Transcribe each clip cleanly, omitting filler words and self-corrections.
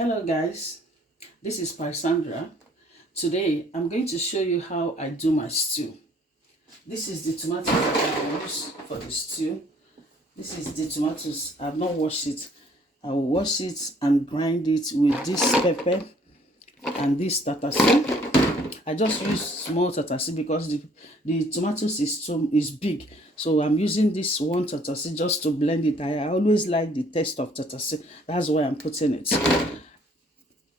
Hello guys, this is Sandra. Today I'm going to show you how I do my stew. This is the tomatoes that I use for the stew. This is the tomatoes. I've not washed it. I will wash it and grind it with this pepper and this tatase. I just use small tatase because the tomatoes is big. So I'm using this one tatase just to blend it. I always like the taste of tatase. That's why I'm putting it.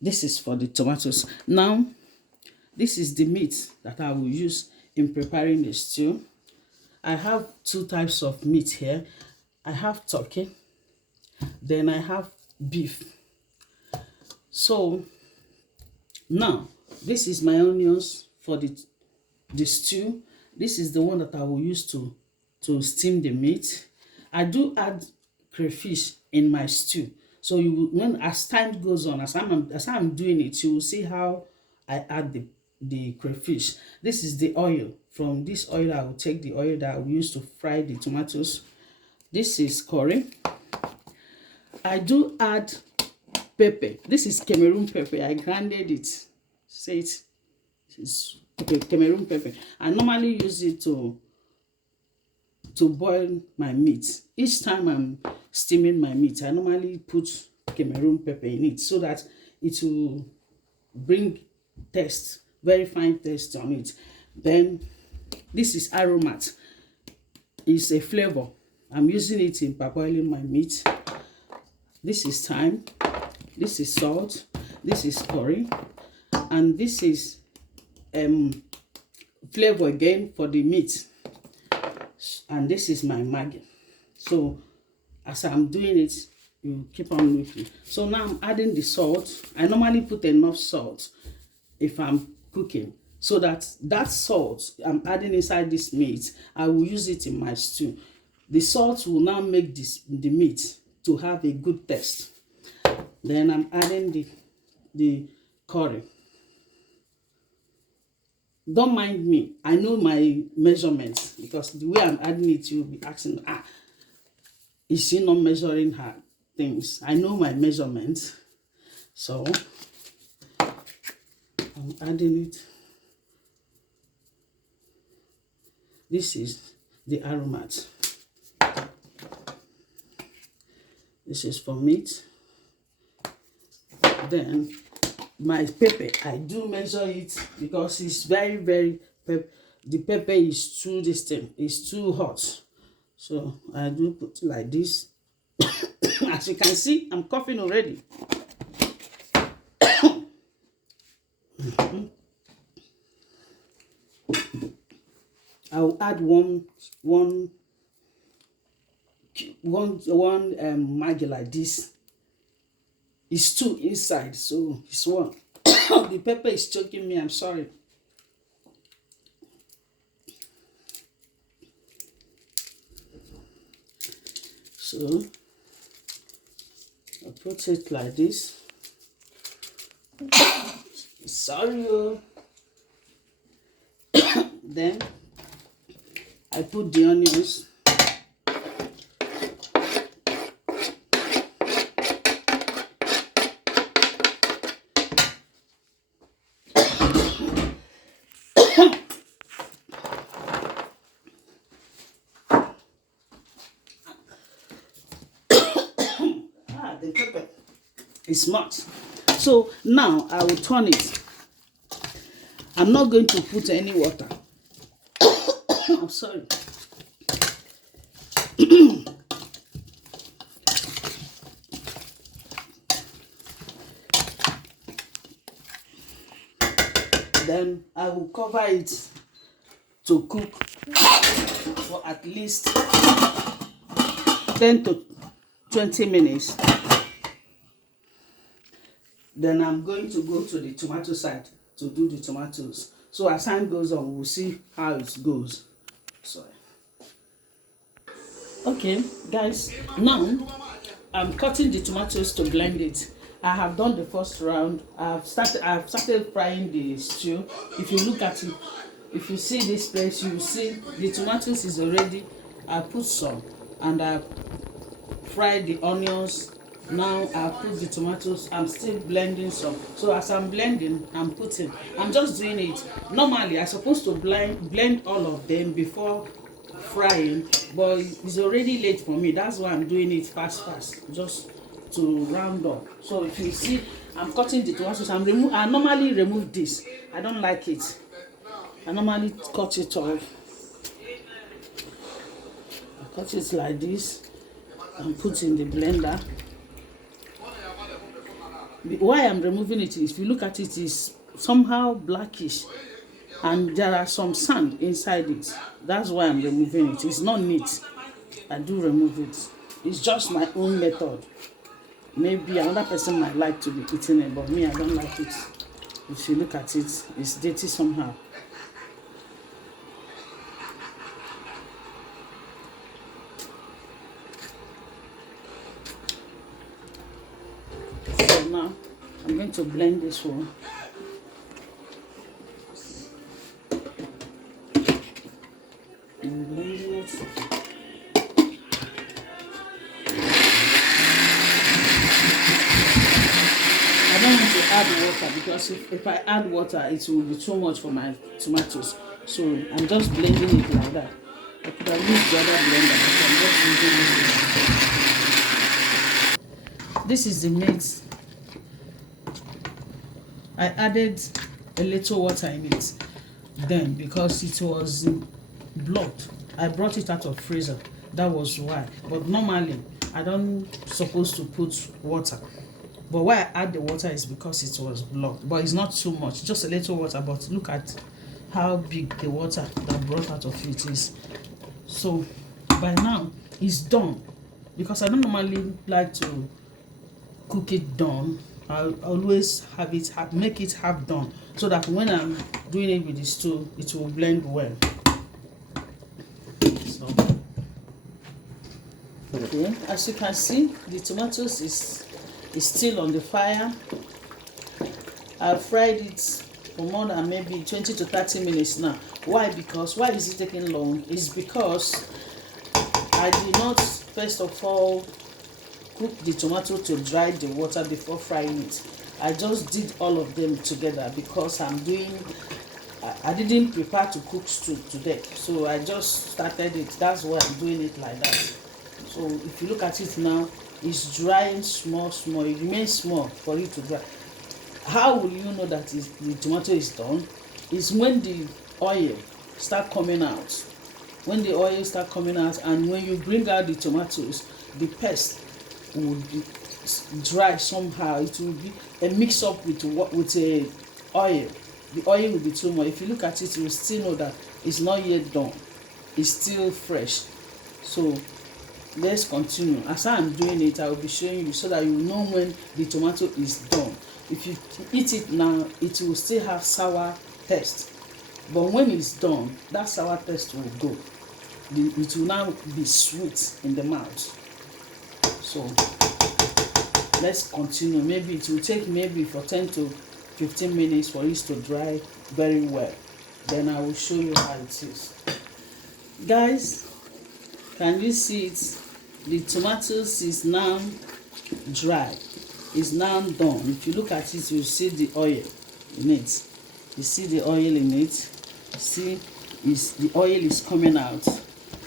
This is for the tomatoes. Now, this is the meat that I will use in preparing the stew. I have two types of meat here. I have turkey, then I have beef. So, now, this is my onions for the stew. This is the one that I will use to steam the meat. I do add crayfish in my stew. So as time goes on, as I'm doing it, you will see how I add the crayfish. This is the oil. From this oil, I will take the oil that I will use to fry the tomatoes. This is curry. I do add pepper. This is Cameroon pepper. I grinded it. Say it. It's Cameroon pepper. I normally use it to boil my meat. Each time I'm steaming my meat, I normally put Cameroon pepper in it so that it will bring taste, very fine taste on it. Then this is aromat. It's a flavor. I'm using it in parboiling my meat. This is thyme. This is salt. This is curry. And this is flavor again for the meat. And this is my Maggi. So as I'm doing it, you keep on with me. So now I'm adding the salt. I normally put enough salt if I'm cooking, so that salt I'm adding inside this meat, I will use it in my stew. The salt will now make the meat to have a good taste. Then I'm adding the curry. Don't mind me. I know my measurements, because the way I'm adding it, you'll be asking, is she not measuring her things? I know my measurements. So I'm adding it. This is the aromat. This is for meat. Then my pepper, I do measure it because it's very, very the pepper is too distant, it's too hot. So I do put it like this. As you can see, I'm coughing already. I'll add one Maggi like this. It's two inside, so it's one. The pepper is choking me, I'm sorry. So I put it like this. Sorry. Then I put the onions. The pepper is much. So now I will turn it. I'm not going to put any water. I'm sorry. Then I will cover it to cook for at least 10 to 20 minutes. Then I'm going to go to the tomato side to do the tomatoes. So as time goes on, we'll see how it goes. Sorry. Okay, guys, now I'm cutting the tomatoes to blend it. I have done the first round. I've started frying the stew. If you look at it, if you see this place, you will see the tomatoes is already. I put some and I fried the onions Now I'll put the tomatoes. I'm still blending some. So as I'm blending, I'm just doing it. Normally I'm supposed to blend all of them before frying, but it's already late for me. That's why I'm doing it fast, just to round up. So if you see, I'm cutting the tomatoes. I normally remove this. I don't like it. I normally cut it off. I cut it like this and put in the blender. Why I'm removing it is, if you look at it, is somehow blackish and there are some sand inside it. That's why I'm removing it. It's not neat. I do remove it. It's just my own method. Maybe another person might like to be eating it, but me, I don't like it. If you look at it, it's dirty somehow. So now I'm going to blend this one. I'm blending it. I don't want to add water because if I add water, it will be too much for my tomatoes. So I'm just blending it like that. I could have used the other blender, but I'm just using this one. This is the mix. I added a little water in it then because it was blocked. I brought it out of freezer. That was why. But normally I don't supposed to put water. But why I add the water is because it was blocked. But it's not too much, just a little water. But look at how big the water that brought out of it is. So by now it's done. Because I don't normally like to cook it done. I always have it make it half done so that when I'm doing it with the stew, it will blend well. So okay, as you can see, the tomatoes is still on the fire. I've fried it for more than maybe 20 to 30 minutes now. Why? Because why is it taking long? It's because I did not first of all cook the tomato to dry the water before frying it. I just did all of them together because I didn't prepare to cook stew today, so I just started it. That's why I'm doing it like that. So if you look at it now, it's drying small. It remains small for it to dry. How will you know that the tomato is done? Is when the oil start coming out. When the oil start coming out, and when you bring out the tomatoes, the paste will be dry somehow. It will be a mix up with a oil. The oil will be too much. If you look at it, you will still know that it's not yet done. It's still fresh. So let's continue. As I'm doing it, I will be showing you so that you know when the tomato is done. If you eat it now, it will still have sour taste. But when it's done, that sour taste will go. It will now be sweet in the mouth. So let's continue. Maybe it will take maybe for 10 to 15 minutes for it to dry very well. Then I will show you how it is. Guys, can you see it? The tomatoes is now dry. It's now done. If you look at it, you see the oil in it. You see the oil in it. See, the oil is coming out.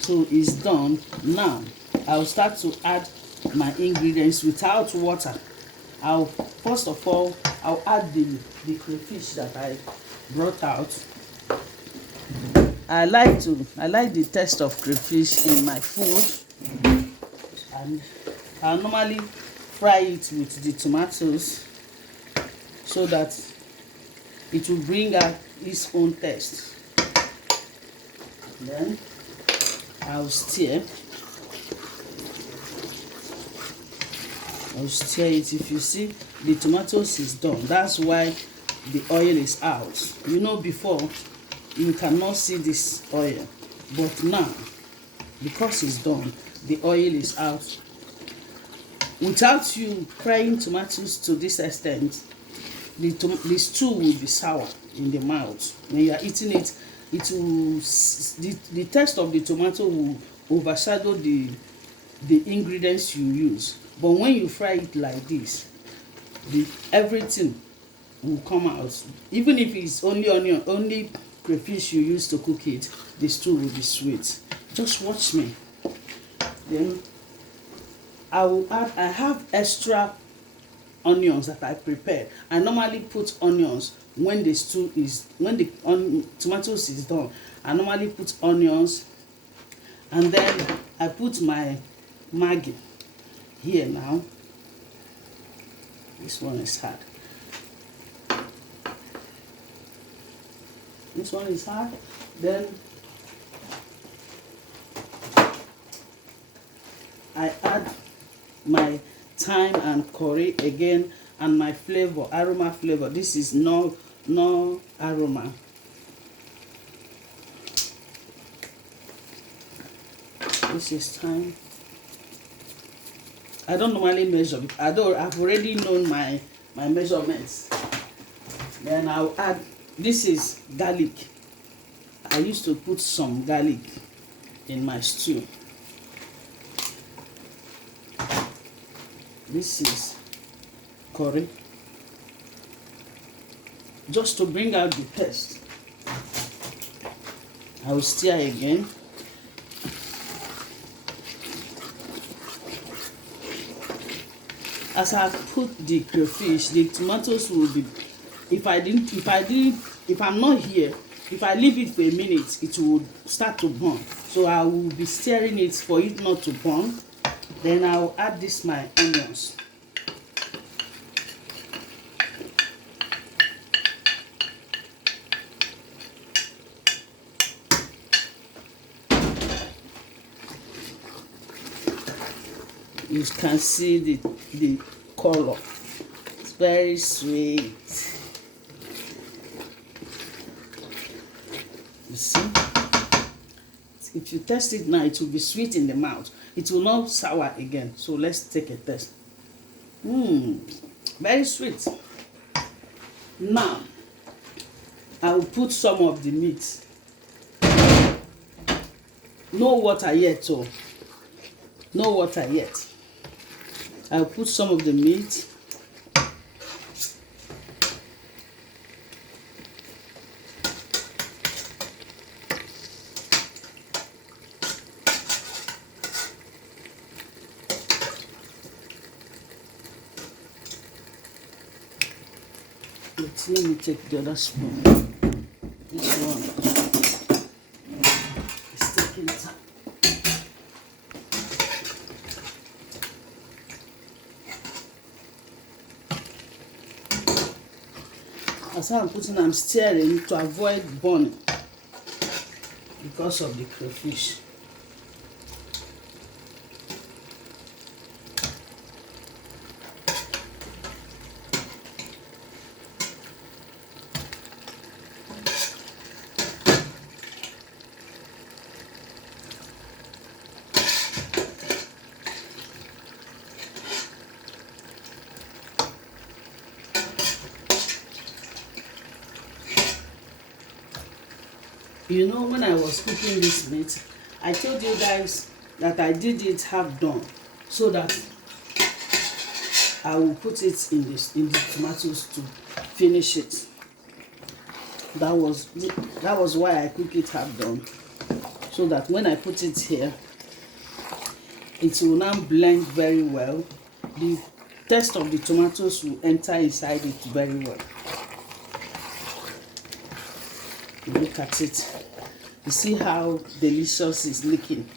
So it's done. Now I'll start to add my ingredients without water. First of all, I'll add the crayfish that I brought out. I like the taste of crayfish in my food, and I normally fry it with the tomatoes so that it will bring out its own taste. Then I'll stir it. If you see, the tomatoes is done. That's why the oil is out. You know, before you cannot see this oil, but now because it's done, the oil is out. Without you frying tomatoes to this extent, the stew will be sour in the mouth. When you are eating it, it will the taste of the tomato will overshadow the ingredients you use. But when you fry it like this, everything will come out. Even if it's only onion, only crayfish you use to cook it, the stew will be sweet. Just watch me. Then I will add, I have extra onions that I prepared. I normally put onions when the stew is, when the tomatoes is done. I normally put onions, and then I put my Maggi here now. This one is hard. This one is hard. Then I add my thyme and curry again, and my flavor, aroma flavor. This is no aroma. This is thyme. I don't normally measure it. I've already known my measurements. Then I'll add, this is garlic. I used to put some garlic in my stew. This is curry, just to bring out the taste. I will stir again. As I put the crayfish, the tomatoes will be, if I'm not here, if I leave it for a minute, it will start to burn. So I will be stirring it for it not to burn. Then I will add this, my onions. You can see the color. It's very sweet. You see? If you taste it now, it will be sweet in the mouth. It will not sour again. So let's take a taste. Very sweet. Now, I will put some of the meat. No water yet, oh. No water yet. I'll put some of the meat. Let me take the other spoon. This one is taking time. As I'm putting, I'm stirring to avoid burning because of the crayfish. You know, when I was cooking this meat, I told you guys that I did it half done so that I will put it in the tomatoes to finish it. That was why I cook it half done, so that when I put it here, it will now blend very well. The taste of the tomatoes will enter inside it very well. Look at it. You see how delicious it's looking.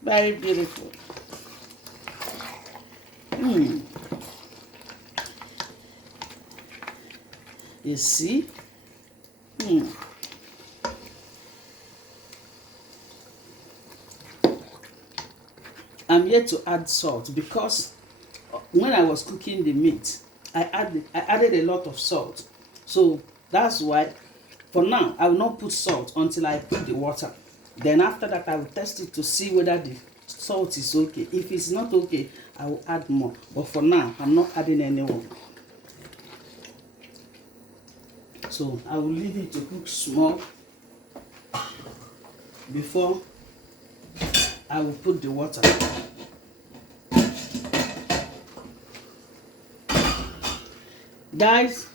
Very beautiful. You see? I'm yet to add salt because when I was cooking the meat, I added a lot of salt. So that's why, for now, I will not put salt until I put the water. Then after that, I will test it to see whether the salt is okay. If it's not okay, I will add more. But for now, I'm not adding any more. So I will leave it to cook small before I will put the water. Guys,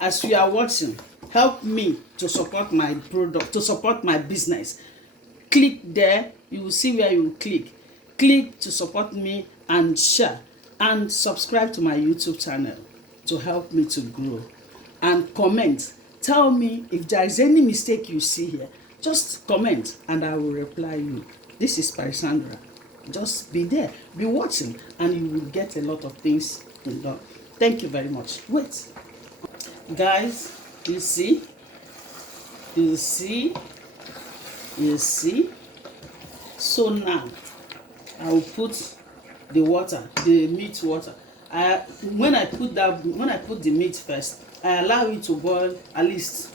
as you are watching, help me to support my product, to support my business. Click there, you will see where you click to support me, and share and subscribe to my YouTube channel to help me to grow. And comment, tell me if there is any mistake you see here. Just comment and I will reply you. This is Parisandra. Just be there, be watching, and you will get a lot of things done. Thank you very much. Wait, guys, you see, so now I will put the water, the meat water. When I put the meat first, I allow it to boil at least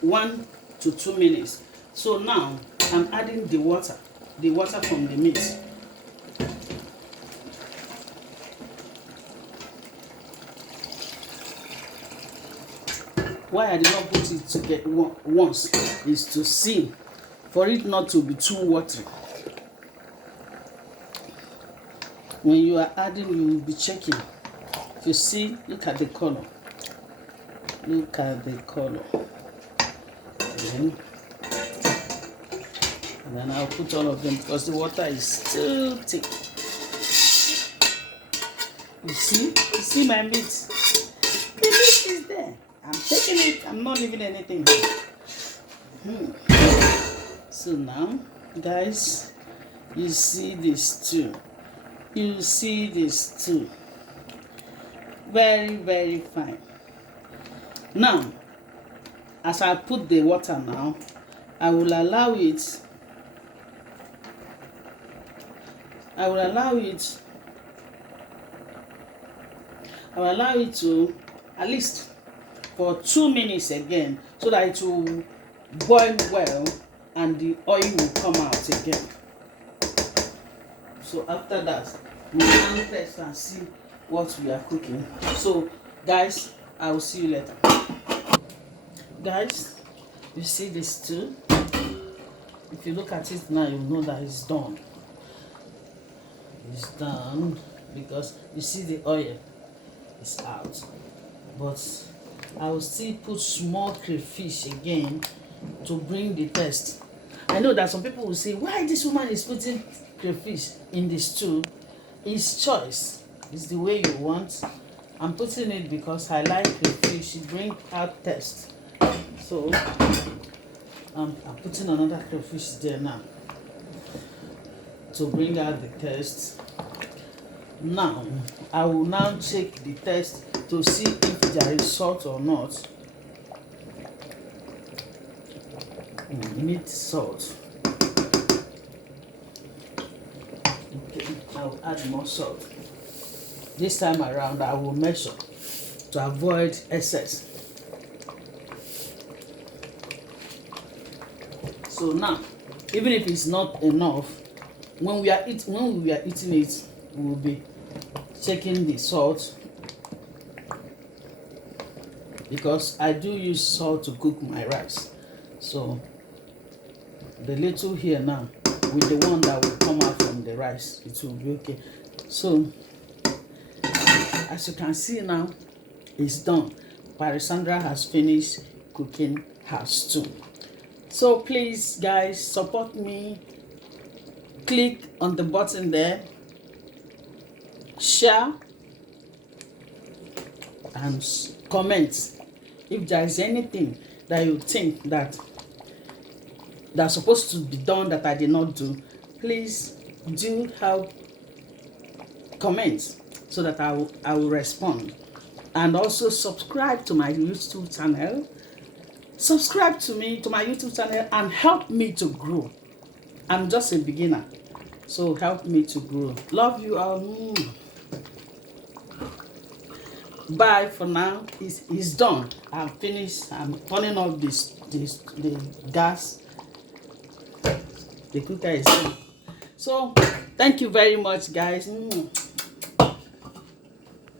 1 to 2 minutes. So now I'm adding the water from the meat. Why I did not put it together once is to see, for it not to be too watery. When you are adding, you will be checking. You see, look at the color. Look at the color. And then I'll put all of them because the water is still thick. You see my meat. The meat is there. I'm taking it. I'm not leaving anything here. So now, guys, you see this too. You see this too. Very, very fine. Now, as I put the water now, I will allow it. I will allow it to at least for 2 minutes again, so that it will boil well and the oil will come out again. So after that, we will now test and see what we are cooking. So guys, I will see you later. Guys, you see this too? If you look at it now, you know that it's done. It's done because you see the oil is out. But I will still put small crayfish again to bring the taste. I know that some people will say, why this woman is putting crayfish in the stew? It's choice. It's the way you want. I'm putting it because I like crayfish. It brings out taste. So I'm putting another crayfish there now to bring out the taste. Now I will now check the taste to see if there is salt or not. Meat salt. Okay, I'll add more salt. This time around I will measure to avoid excess. So now, even if it's not enough, when we are eating it, we will be checking the salt, because I do use salt to cook my rice. So the little here now with the one that will come out from the rice, it will be okay. So as you can see now, it's done. Parisandra has finished cooking her stew. So please guys, support me. Click on the button there, share and comment if there is anything that you think that's supposed to be done that I did not do. Please do help comment so that I will respond. And also subscribe to my YouTube channel. Subscribe to my YouTube channel and help me to grow. I'm just a beginner, so help me to grow. Love you all. Bye for now. It's done. I'm finished. I'm turning off the gas. The cooker is done. So thank you very much, guys.